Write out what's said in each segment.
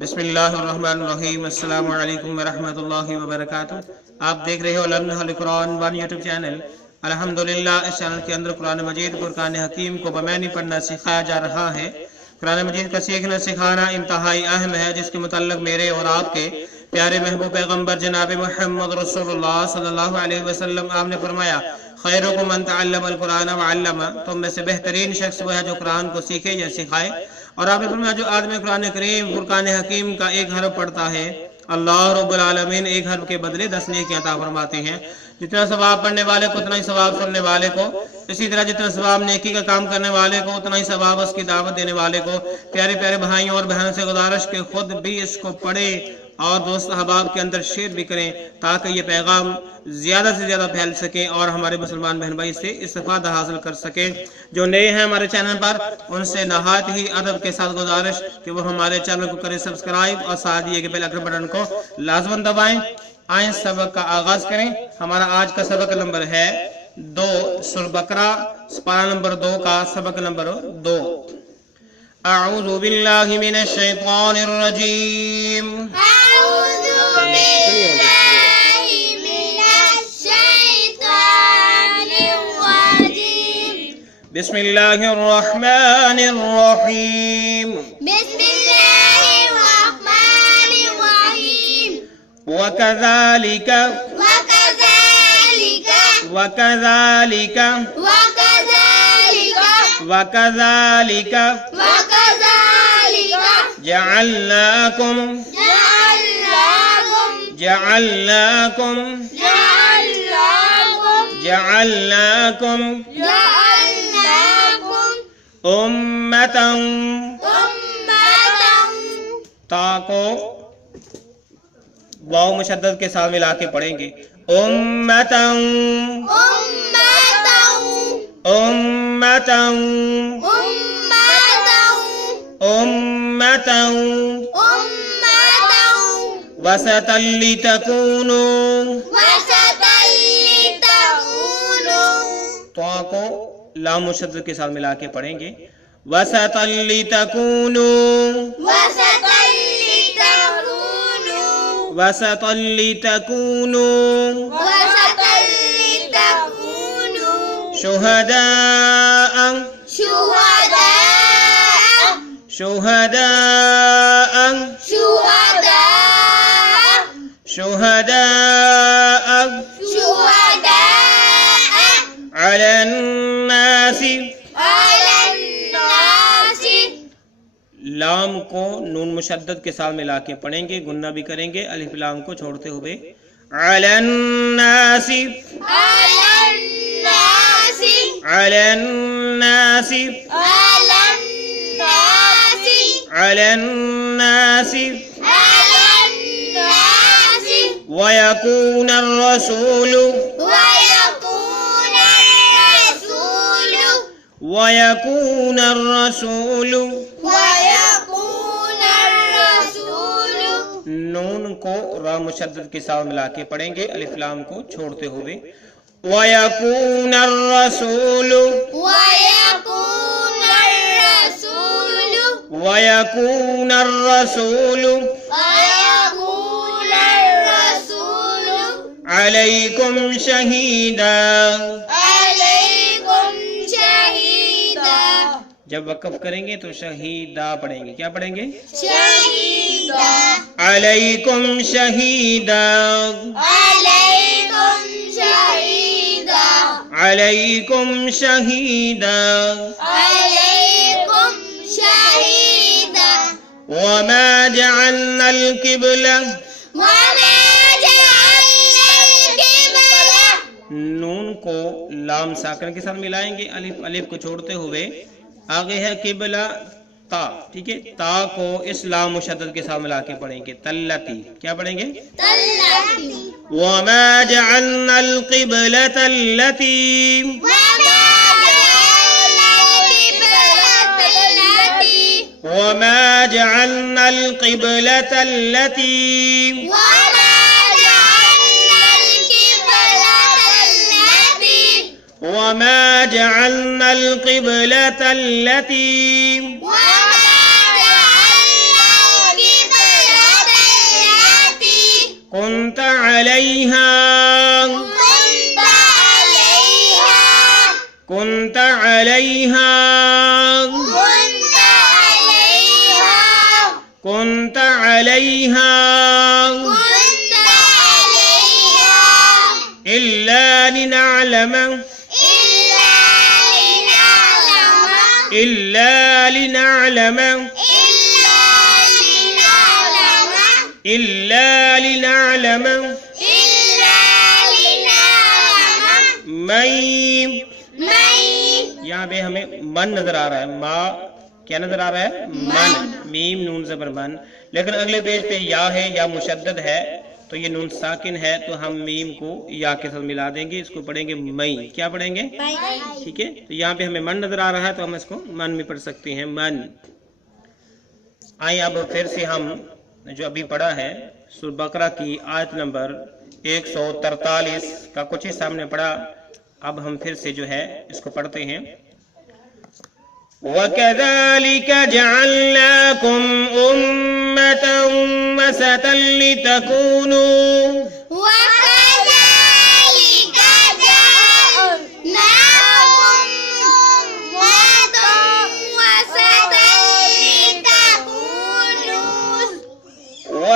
بسم اللہ الرحمن الرحیم۔ السلام علیکم ورحمۃ اللہ وبرکاتہ۔ آپ دیکھ رہے ہو لرن قرآن ون یوٹیوب چینل۔ الحمدللہ اس چینل کے اندر قرآن مجید قرآن حکیم کو بمعنی پڑھنا سکھایا جا رہا ہے۔ قرآن مجید کا سیکھنا سکھانا انتہائی اہم ہے، جس کے متعلق میرے اور آپ کے پیارے محبوب پیغمبر جناب محمد رسول اللہ صلی اللہ علیہ وسلم آپ نے فرمایا خیرکم من تعلم القرآن وعلم، تم میں سے بہترین شخص وہ ہے جو قرآن کو سیکھے یا سکھائے۔ اور آپ نے فرمایا جو آدمی قرآن کریم فرقان حکیم کا ایک حرف پڑھتا ہے، اللہ رب العالمین ایک حرف کے بدلے 10 نیکیاں عطا فرماتے ہیں۔ جتنا ثواب پڑھنے والے کو اتنا ہی ثواب سننے والے کو، اسی طرح جتنا ثواب نیکی کا کام کرنے والے کو اتنا ہی ثواب اس کی دعوت دینے والے کو۔ پیارے پیارے بھائیوں اور بہنوں سے گزارش کہ خود بھی اس کو پڑھیں اور دوست احباب کے اندر شیئر بھی کریں، تاکہ یہ پیغام زیادہ سے زیادہ پھیل سکے اور ہمارے مسلمان بہن بھائی سے استفادہ حاصل کر سکیں۔ جو نئے ہیں ہمارے چینل پر، ان سے نہایت ہی ادب کے ساتھ گزارش کہ وہ ہمارے چینل کو کریں سبسکرائب اور ساتھ یہ کہ بیل آئیکن بٹن کو لازماً دبائیں۔ آئیں سبق کا آغاز کریں۔ ہمارا آج کا سبق نمبر ہے 2، سورہ بقرہ پارہ نمبر 2 کا سبق نمبر 2۔ اعوذ باللہ من الشیطان الرجیم۔ أعوذ بالله من الشيطان الرجيم۔ بسم اللہ الرحمن الرحیم۔ بسم الله الرحمن الرحيم۔ وَكَذَلِكَ وكذلك وَكَذَلِكَ وكذلك وَكَذَلِكَ وكذلك جَعَلْنَاكُمْ جعلناكم أُمَّةً تا کو واو مشدد کے ساتھ ملا کے پڑھیں گے۔ أُمَّةً أُمَّةً أُمَّةً وسطا لتكونوا تو کو لام مشدد کے ساتھ ملا کے پڑھیں گے۔ وسطا لتكونوا وسطا لتكونوا شهداء شهداء شهداء على الناس۔ لام کو نون مشدد کے ساتھ ملا کے پڑھیں گے، گنہ بھی کریں گے، الف لام کو چھوڑتے ہوئے۔ على الناس على الناس على الناس ويكون الرسول ويكون الرسول نون کو را مشدد کے ساتھ ملا کے پڑھیں گے، الف لام کو چھوڑتے ہوئے۔ وَيَكُونَ الرَّسُولُ وَيَكُونَ الرَّسُولُ عَلَيْكُمْ شَهِيدًا۔ جب وقف کریں گے تو شہیدہ پڑھیں گے۔ کیا پڑھیں گے؟ علیکم شہیدہ علیکم شہیدہ وما جعلنا القبلة نون کو لام ساکن کے ساتھ ملائیں گے، الف کو چھوڑتے ہوئے۔ آگے ہے قبلہ تا، ٹھیک ہے، تا کو اس لام مشدد کے ساتھ ملا کے پڑھیں گے، تلتی۔ کیا پڑھیں گے؟ وما جعلنا القبلة التي وما جعلنا القبلة التي وما جعلنا القبلة التي अलैहा كنت عليها كنت عليها كنت عليها إلا لنعلم إلا لنعلم إلا لنعلم मई। यहाँ पे हमें मन नजर आ रहा है, माँ क्या नजर आ रहा है, मन, मीम नून ज़बर मन। लेकिन अगले पेज पे या है, या मुशद्दद है, तो ये नून साकिन है, तो हम मीम को या के साथ मिला देंगे, इसको पढ़ेंगे मई। क्या पढ़ेंगे? ठीक है। तो यहाँ पे हमें मन नजर आ रहा है, तो हम इसको मन में पढ़ सकते हैं, मन। आइए अब फिर से हम जो अभी पढ़ा है सूरह बकरा की आयत नंबर 143 का कुछ ही सामने पढ़ा, अब हम फिर से जो है इसको पढ़ते हैं। वकज़ालिक जअलनाकुम उम्मतन वसतन लितकूनू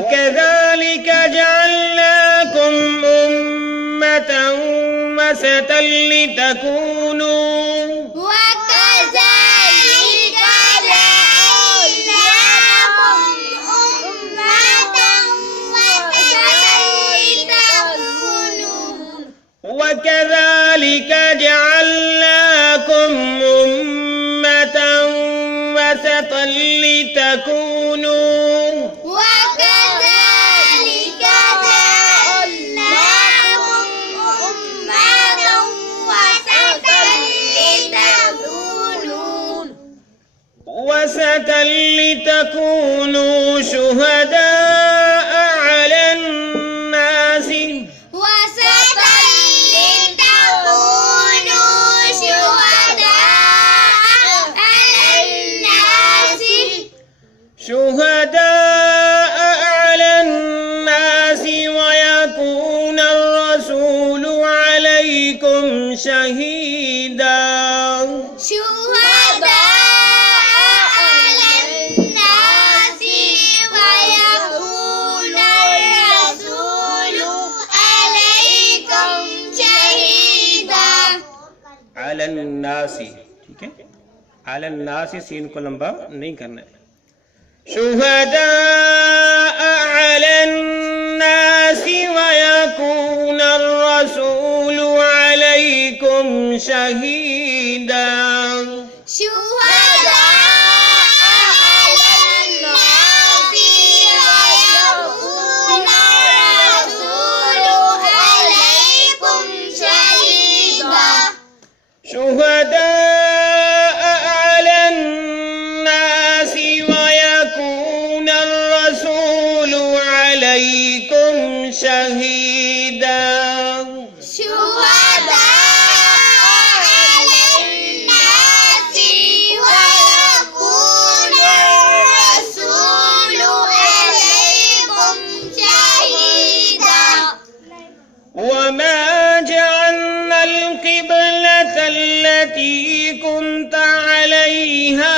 وكذلك جعلناكم أمة وسطا لتكونوا وكذلك جعلناكم أمة وسطا لتكونوا وسطا لتكونوا شهداء على الناس شهداء على الناس ويكون الرسول عليكم شهيدا अलन्नासी। ठीक है, अलन्नासी सीन को लंबा नहीं करना है। शुहदाअ अलन्नासी वयकून अर्रसूलु अलैकुम शहीदा شهداء على الناس ويكون الرسول عليكم شهيدا وما جعلنا القبلة التي كنت عليها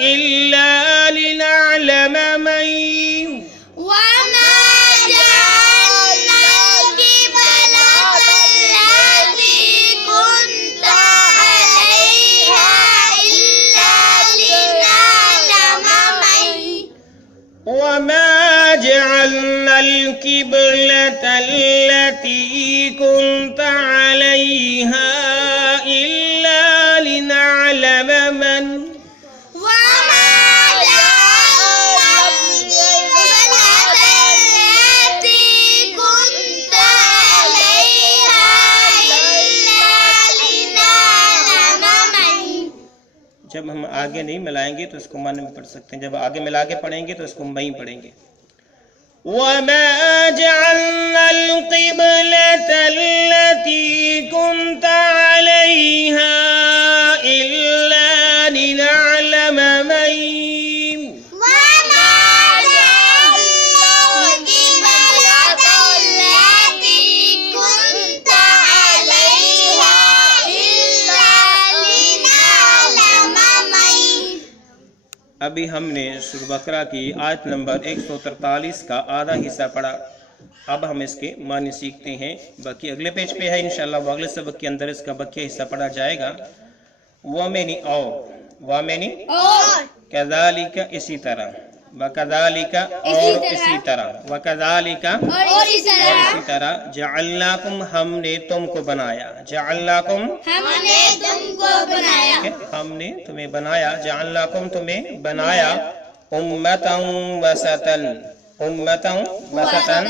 إلا لنعلم من وما جعلنا القبلة التي كنت عليها إلا لنعلم من जब हम आगे नहीं मिलाएंगे तो इसको मन में पढ़ सकते हैं, जब आगे मिला के पढ़ेंगे तो इसको मई पढ़ेंगे। وما جعلنا القبلة التي كنت عليها إلا لنعلم من अभी हमने सूरह बकरा की आयत नंबर 143 का आधा हिस्सा पढ़ा। अब हम इसके मानी सीखते हैं। बाकी अगले पेज पे है इंशाल्लाह, वो अगले सबक के अंदर इसका बाकी हिस्सा पढ़ा जाएगा। वामेनी और कज़ालिका इसी तरह, वकज़ालिका और इसी तरह, वकज़ालिका और इसी तरह जअल्नाकुम हमने तुमको बनाया, जअल्नाकुम हमने तुमको बनाया, हमने तुम्हें बनाया, जअल्नाकुम तुम्हें बनाया, उम्मतन वसतन, उम्मतन वसतन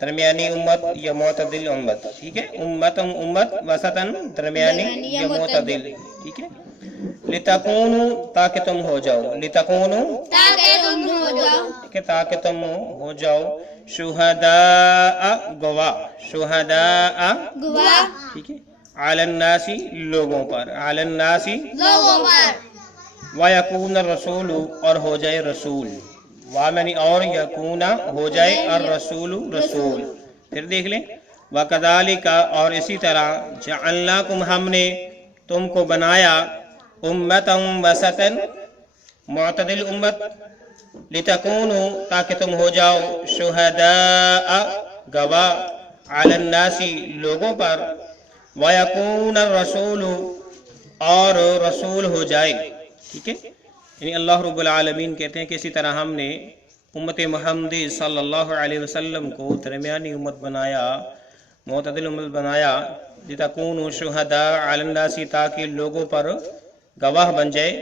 दरमियानी उम्मत या मुअतदिल उम्मत, ठीक है। उम्मतन उम्मत, वसतन दरमियानी या मुअतदिल, ठीक है। लितकूनु ताकि तुम हो जाओ, लितकूनु ताकि तुम हो जाओ, ठीक है, ताकि तुम हो जाओ, शुहदाअ गवाह, शुहदाअ गवाह, ठीक है, अलन्नासी लोगों पर, अलन्नासी लोगों पर, व यकून रसूल और हो जाए रसूल, वा मानी और, यकूना हो जाए, और रसूल रसूल। फिर देख लें, व कज़ालिका और इसी तरह, जअल्नाकुम हमने तुमको बनाया, उम्मतन वसतन मुअतदिल उम्मत, लितकूनु ताकि तुम हो जाओ, शुहदाअ गवाह, अलन्नासी लोगों पर, व यकून रसूल और रसूल हो जाए, ठीक है। यानी अल्लाह रब्बुल आलमीन कहते हैं कि इसी तरह हमने उम्मत मुहम्मदी सल्लल्लाहु अलैहि वसल्लम को दरमियानी उम्मत बनाया, मुअतदिल उम्मत बनाया, लितकूनु शुहदाअ अलन्नासी ताकि लोगों पर गवाह बन जाए।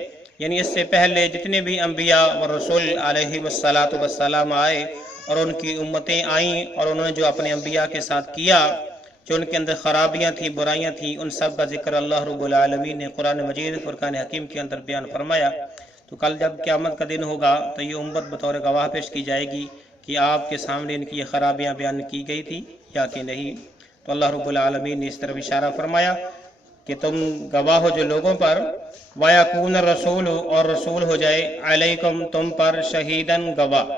यानी इससे पहले जितने भी अम्बिया व रसूल अलैहिमुस्सलातु वस्सलाम आए और उनकी उम्मतें आईं और उन्होंने जो अपने अम्बिया के साथ किया, जो उनके अंदर खराबियाँ थी, बुराइयाँ थी, उन सब का जिक्र अल्लाह रब्बुल आलमीन ने कुरान मजीद फुरकान हकीम के अंदर बयान फरमाया। तो कल जब क़यामत का दिन होगा तो ये उम्मत बतौर गवाह पेश की जाएगी कि आपके सामने इनकी ये खराबियाँ बयान की गई थी या कि नहीं। तो अल्लाह रब्बुल आलमीन ने इस तरफ इशारा फरमाया कि तुम गवाह हो जो लोगों पर, वयकून रसूल और रसूल हो जाए, अलैकुम तुम पर, शहीदन गवाह,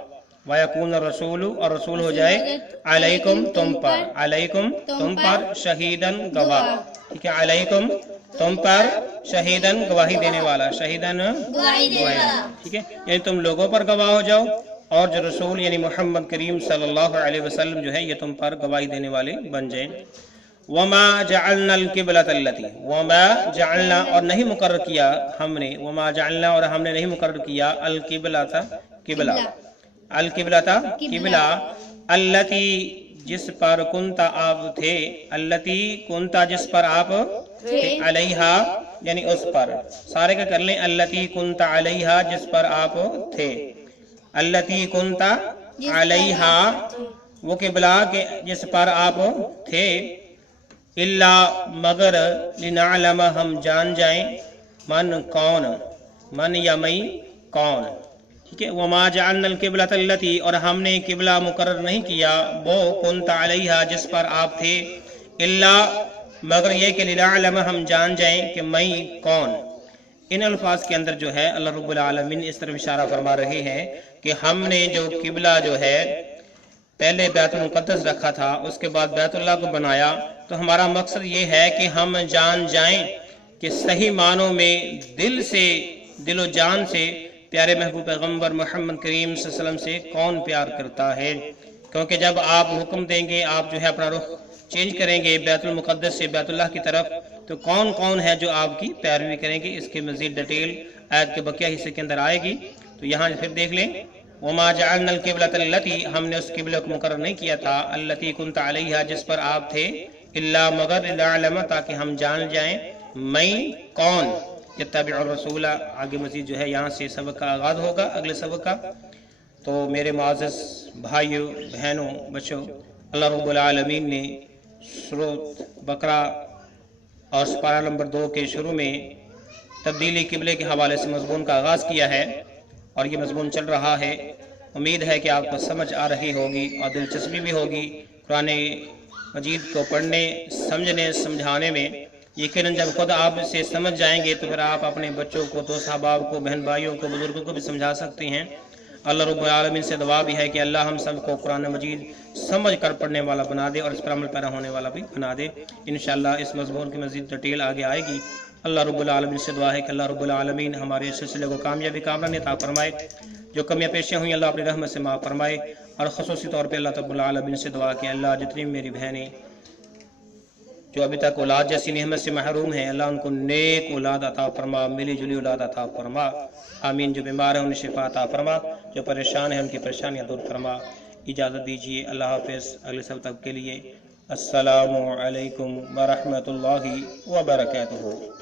वयकून रसूल और रसूल हो जाए, अलैकुम तुम पर, अलैकुम तुम पर, शहीदन गवाह, ठीक है, अलैकुम तुम पर, शहीदन गवाही देने वाला, शहीदन गवाही, ठीक है। यानी तुम लोगों पर गवाह हो जाओ और जो रसूल यानी मोहम्मद करीम सल्लल्लाहु अलैहि वसल्लम जो है ये तुम पर गवाही देने वाले बन जाए। वमा जअलनल किबलत अल्लती, वमा जअलना और नहीं मुकर्रर किया हमने, वमा जअलना और हमने नहीं मुकर्रर किया, अल किबलता किबला, अल किबलता किबला, अल्लती जिस पर, कुंता आप थे, अल्लती कुंता जिस पर आप थे, अलैहा यानी उस पर, सारे का कर लें, अल्लती कुंता अलैहा जिस पर आप थे, अल्लती कुंता अलैहा वो किबला के जिस पर आप थे, इल्ला मगर, लिनालम हम जान जाएं, मन कौन, मन या मई कौन, ठीक है। वमा जअलनल किबलत अल्लती और हमने किबला मुकर्रर नहीं किया, वो कुंत अलैहा जिस पर आप थे, इल्ला मगर ये कि लिनालम हम जान जाएं कि मई कौन। इन अल्फाज के अंदर जो है अल्लाह रब्बुल आलमीन इस तरफ इशारा फरमा रहे हैं कि हमने जो किबला जो है पहले बैतुल मुक़द्दस रखा था, उसके बाद बैतुल्लाह को बनाया, तो हमारा मकसद ये है कि हम जान जाएं कि सही मानों में दिल से, दिलो जान से प्यारे महबूब पैगम्बर मोहम्मद करीम सल्लल्लाहु अलैहि वसल्लम से कौन प्यार करता है। क्योंकि जब आप हुक्म देंगे, आप जो है अपना रुख चेंज करेंगे बैतुल मुक़द्दस से बैतुल्लाह की तरफ, तो कौन कौन है जो आपकी पैरवी करेंगे, इसकी मज़ीद डिटेल आयत के बकिया हिस्से के अंदर आएगी। तो यहाँ फिर देख लें, वमा जअलनल किबलत अल्लती हमने उस किबला को मुकर्रर नहीं किया था, अल्लती कुंत अलैहा जिस पर आप थे, इल्ला मगर लिनालम ताकि हम जान जाएं, मई कौन, यत्तबिउर रसूला। आगे मजीद जो है यहाँ से सबक का आगाज़ होगा अगले सबक का। तो मेरे मुअज़्ज़ज़ भाइयों बहनों बच्चों, अल्लाह रब्बुल आलमीन ने सूरह बकरा और पारा नंबर 2 के शुरू में तब्दीली किबले के हवाले से मज़मून का आगाज़ किया है और ये मज़मून चल रहा है। उम्मीद है कि आपको समझ आ रही होगी और दिलचस्पी भी होगी कुरान मजीद को पढ़ने, समझने, समझाने में। यकीनन जब खुद आप इसे समझ जाएंगे तो फिर आप अपने बच्चों को, दोस्त अहबाब को, बहन भाइयों को, बुजुर्गों को भी समझा सकते हैं। अल्लाह रब्बुल आलमीन से दुआ भी है कि अल्लाह हम सबको कुरान मजीद समझ कर पढ़ने वाला बना दे और इस पर अमल पैरा होने वाला भी बना दे। इंशाअल्लाह इस मज़मून की मज़ीद डिटेल आगे आएगी। اللہ رب العالمین سے دعا ہے کہ اللہ رب العالمین ہمارے اس سلسلے کو کامیابی کامرانی عطا فرمائے، جو کمیاں پیشیاں ہوئیں اللہ اپنی رحمت سے معاف فرمائے، اور خصوصی طور پہ اللہ رب العالمین سے دعا کہ اللہ جتنی میری بہنیں جو ابھی تک اولاد جیسی نعمت سے محروم ہیں، اللہ ان کو نیک اولاد عطا فرما، ملی جلی اولاد عطا فرما، آمین۔ جو بیمار ہیں انہیں شفا عطا فرما، جو پریشان ہیں ان کی پریشانیاں دور فرما۔ اجازت دیجیے، اللہ حافظ، اگلے سبق تک کے لیے السلام علیکم ورحمۃ اللہ وبرکاتہ۔